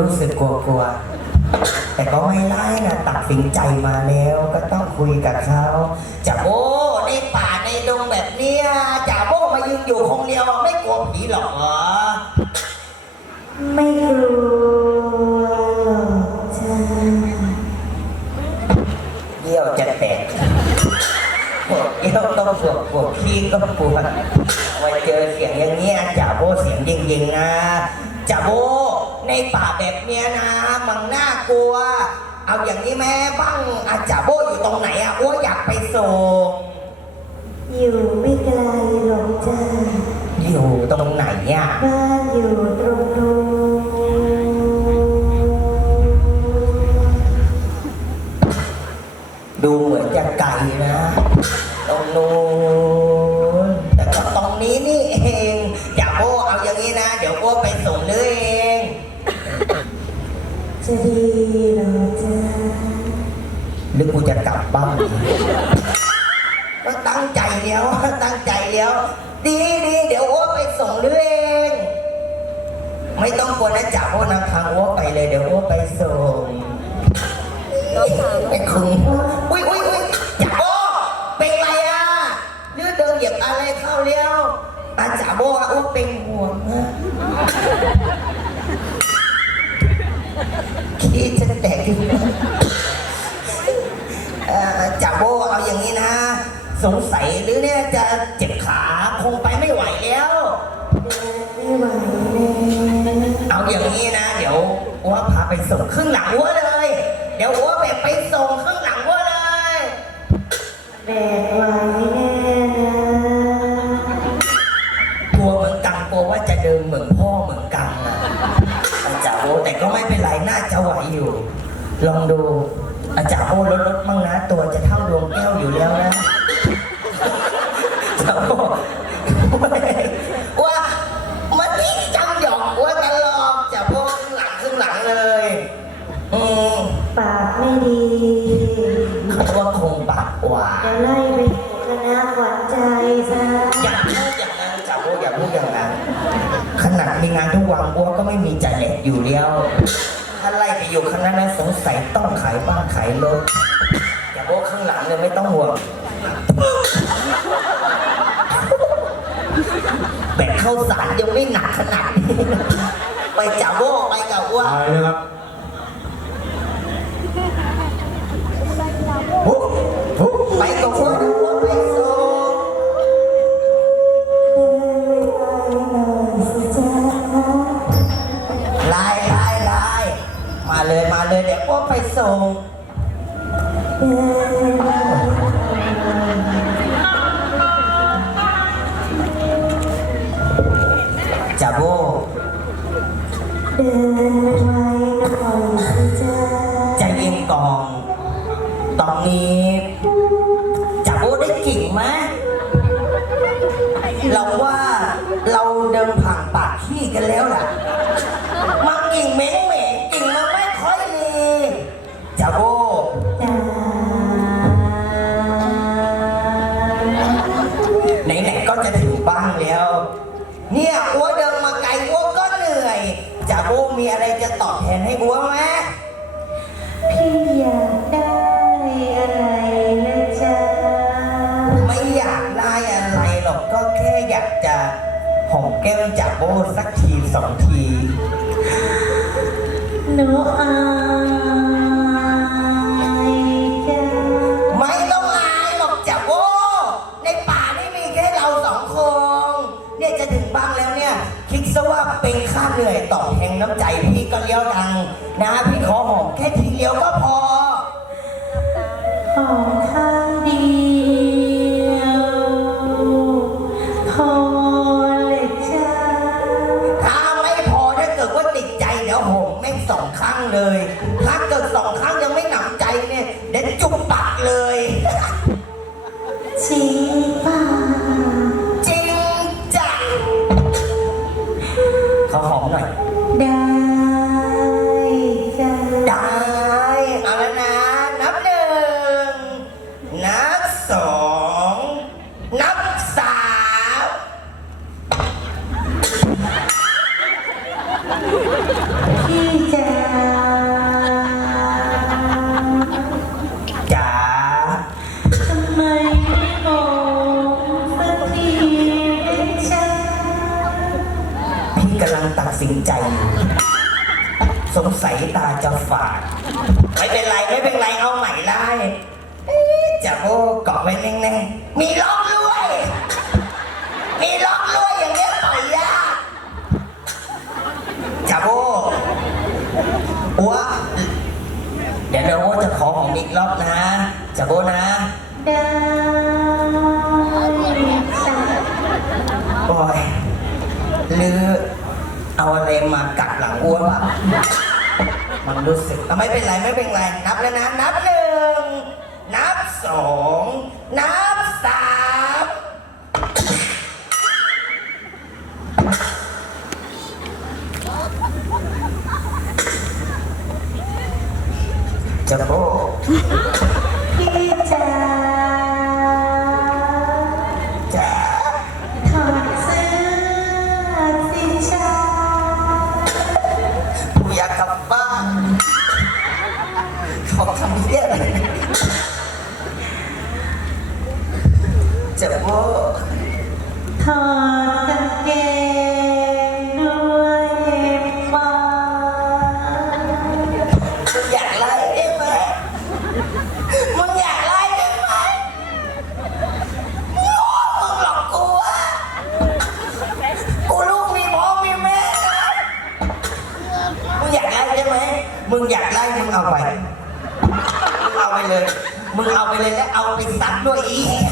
รู้สึกกลัวๆ แต่ก็ไม่ไล่นะตัดสินใจมาแล้วก็ต้องคุยกับเขาจะโบ้ในป่าในดงแบบเนี้ยจะโบ้มายืนอยู่คนเดียวไม่กลัวผีหรอกเหรอไม่กลัวจ้าเยี่ยวจะแตกปวดเยี่ยวก็ปวดปวดขี้ก็ปวดมาเจอเสียงอย่างเงี้ยจ่าโบเสียงยิงๆนะจ่าโบ ในป่าแบบเนี้ยนะมันน่ากลัว เอาอย่างนี้แม่บ้างอาจ่าโบอยู่ตรงไหนอะอ้วอยากไปส่งอยู่ไม่ไกลหรอกจ้าอยู่ตรงไหนอะบ้าน บบ้านก็ตั้งใจเลี้ยวตั้งใจเลี้ยวดีดีเดี๋ยวโอ้ไปส่งเรื่อเอง ไม่ต้องกลัวนะจ่าโอ้นำทางโอ้ไปเลยเดี๋ยวโอ้ไปส่งไอ้คุงอุ้ยอุ้ยอุ้ยจ่าโอ้เป็นไรอะหรือเดินเหยียบอะไรเข้าเลี้ยวอาจ่าโบ้อะโอ้เป็นห่วงนะขี้จะแตกอยู่เอ่อ จ่าโบเอาอย่างนี้นะ สงสัยหรือเนี่ยจะเจ็บขาคงไปไม่ไหวแล้วไม่ไหวแล้วเอาอย่างนี้นะ เดี๋ยวอัวพาไปส่งครึ่งหลังอัวเลย เดี๋ยวอัวแบบไปส่งครึ่งหลังอัวเลยแบกไหวแน่นะกลัวเหมือนกังกลัวว่าจะเดินเหมือนพ่อเหมือนกังอะอาจารย์โบแต่ก็ไม่เป็นไรน่าจะไหวอยู่ ลองดู อาจารย์โบลดลดมั่งนะตัวจะเท่าดวงแก้วอยู่แล้วนะอาจารย์โบว่ามันนี่จังหยอกว่าตลอดจะโบข้างหลังข้างหลังเลยอืมปากไม่ดีเขาว่าคงปากหวานเดี๋ยวไล่ อยู่ข้างหนั้นสงสัยต้องขายบ้านขายรถอย่าโบข้างหลังเลยไม่ต้องห่วงแบกเข้าสารยังไม่หนักขนาดนี้ไปจับโบ เราเดินผ่านปากขี้กันแล้วล่ะมากิ่งเหม็งเหม็งกิ่งมันไม่ค่อยมีจับโอ้จ้าไหนๆก็จะถึงบ้านแล้ว เนี่ยอ้วเดินมาไกลอ้วก็เหนื่อยจับโอ้มีอะไรจะตอบแทนให้อ้วไหม แก้มจับโบสักทีสองที หนูอา ตัดสินใจอยู่สงสัยตาจะฝาด ไม่เป็นไรไม่เป็นไรเอาใหม่ได้เอ๊ะจะโอ้เกาะไว้แน่งๆมีล็อกด้วย มีล็อกด้วยอย่างเงี้ยต่อยยากจะโอ้อัวเดี๋ยวเดี๋ยวโอ้จะขอของอีกรอบนะจะโอ้นะได้จ้ะโอ้ยหรือ เอาอะไรมากัดหลังอ้วนวะมันรู้สึกไม่เป็นไรไม่เป็นไรนับแล้วนะนับหนึ่งนับสองนับสามจะโบ จะโบถอดกางเกงด้วยมามึงอยากไล่ได้ไหมมึงอยากไล่ได้ไหมมึงรู้ว่ามึงหลอกกูอะกูลูกมีพ่อมีแม่นะมึงอยากไล่ได้ไหมมึงอยากไล่มึงเอาไปมึงเอาไปเลย มึงเอาไปเลยแล้วเอาไปซัดด้วยอีไ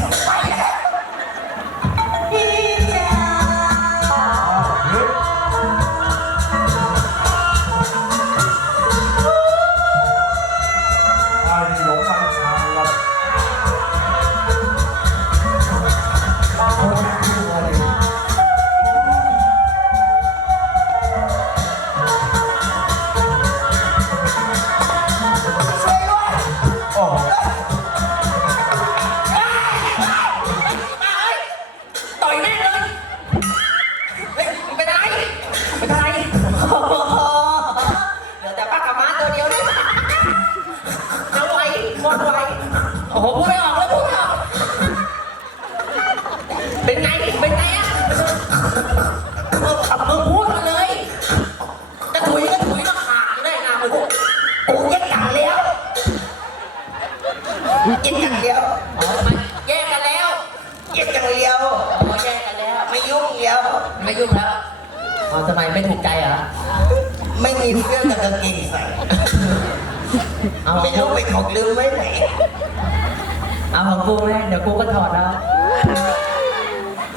เอาของกูไหมเดี๋ยวกูก็ถอดแล้ว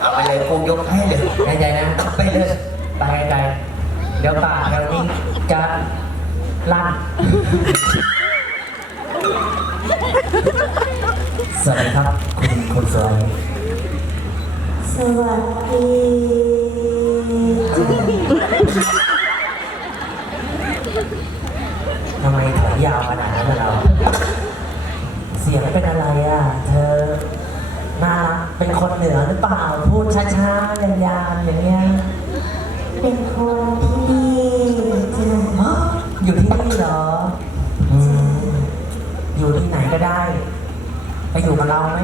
เอาไปเลยกูยกให้เลยแน่ใจนะไปเลยไปไกลๆเดี๋ยวป่าแถวนี้จะลั่นสวัสดีครับ คุณคุณสวย สวัสดีจ้ะทำไมถอยยาวขนาดนั้นล่ะเรา เสียงเป็นอะไรอะ เธอน่ารักเป็นคนเหนือหรือเปล่า พูดช้าๆยานๆอย่างเงี้ยเป็นคนที่นี่จ้ะฮะอยู่ที่นี่เหรออืมอยู่ที่ไหนก็ได้ ไปอยู่กับเราไหม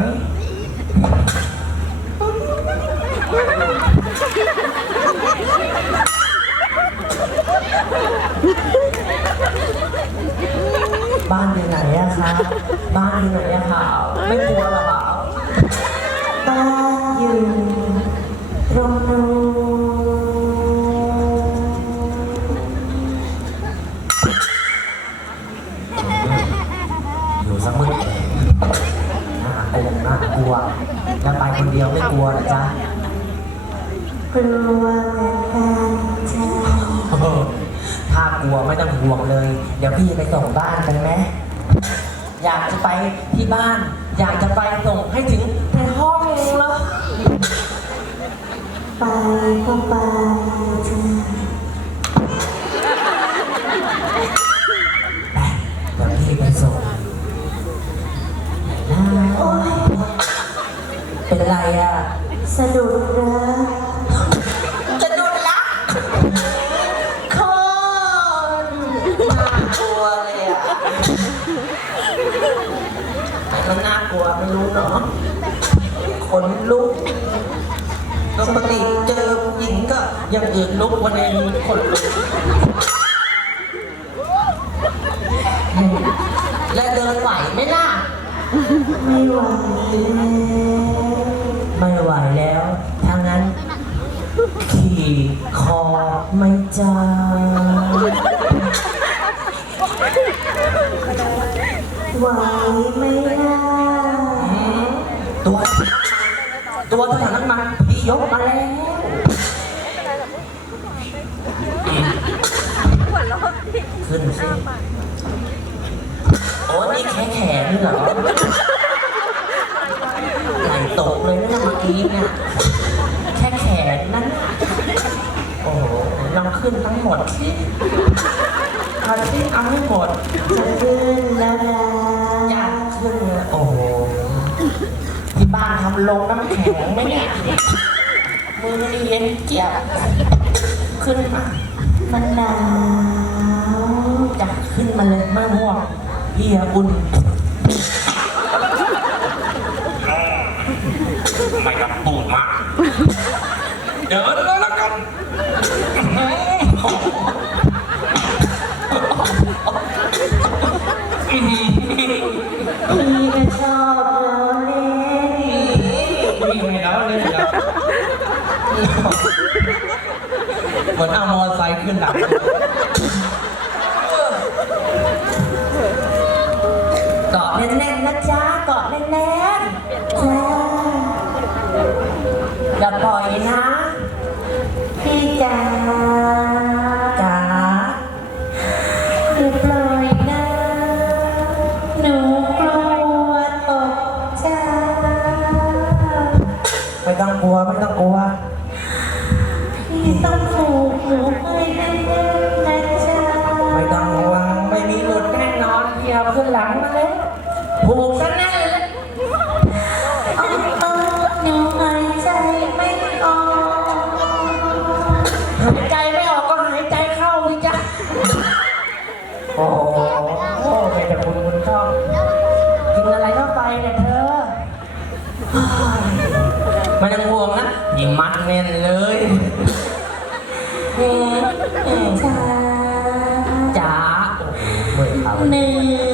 บ้านอยู่ไหนอะคะ บ้านอยู่ไหนอะคะ ไม่กลัวเหรอคะบ้านอยู่ตรงนู้นอยู่สักมืดน่ากลัวน่ากลัวแล้วไปคนเดียวไม่กลัวเหรอจ๊ะกลัวเหมือนกันจ้ะ ถ้ากลัวไม่ต้องห่วงเลย เดี๋ยวพี่ไปส่งบ้านกันไหมอยากจะไปที่บ้าน อยากจะไปส่งให้ถึงในห้องเองเลยไปก็ไปจ้ะเดี๋ยวพี่ไปส่งโอ๊ยเป็นไรอะ สะดุดรักจะ รู้เนาะขนลุกปกติเจอผู้หญิงก็ยังอื่นลุกวันเองขนลุกและเดินไหวไหมล่ะไม่ไหวไม่ไหวแล้วทางนั้น ขี่คอไม่จ้าว้า ตัวเท่านั้นมาพี่ยกมาแล้วขึ้นสิโอ้นี่แข็งแขนเหรอไหลตกเลยนะเมื่อกี้เนี่ยแค่แขนนั่นโอ้โหลองขึ้นทั้งหมดสิเอาที่เอาให้หมดจะขึ้นแล้วานทำลงน้ำแข็งไหมเนี่ยมือเย็นเจี๊ยบขึ้นมา มันหนาวจับขึ้นมาเลยมะม่วงเหี่ยอุ่นไม่รับปูดมาก เดินแล้วกันดีไคนเอามอเตไซค์ขึ้นหลัง ต้องถูกหัวอไม่ Courtney.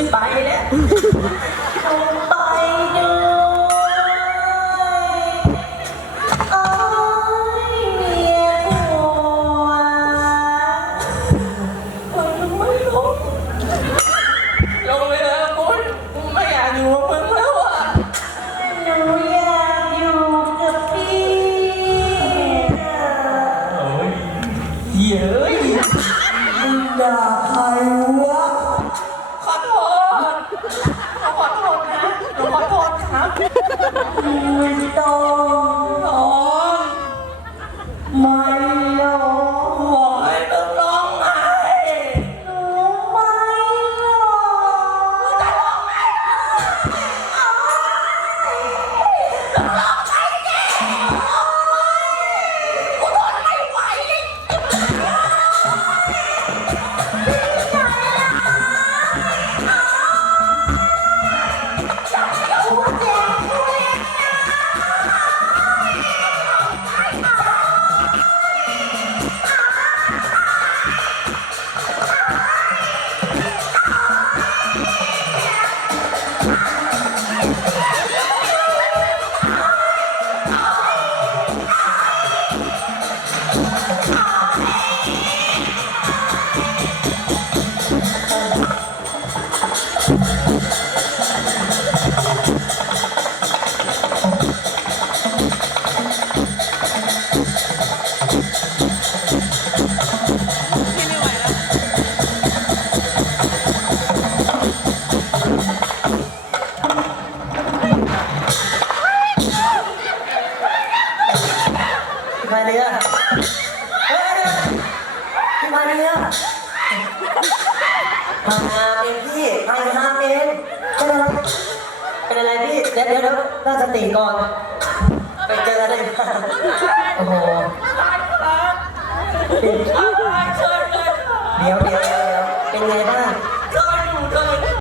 ini pak ขอโทษนะขอโทษครับ gone.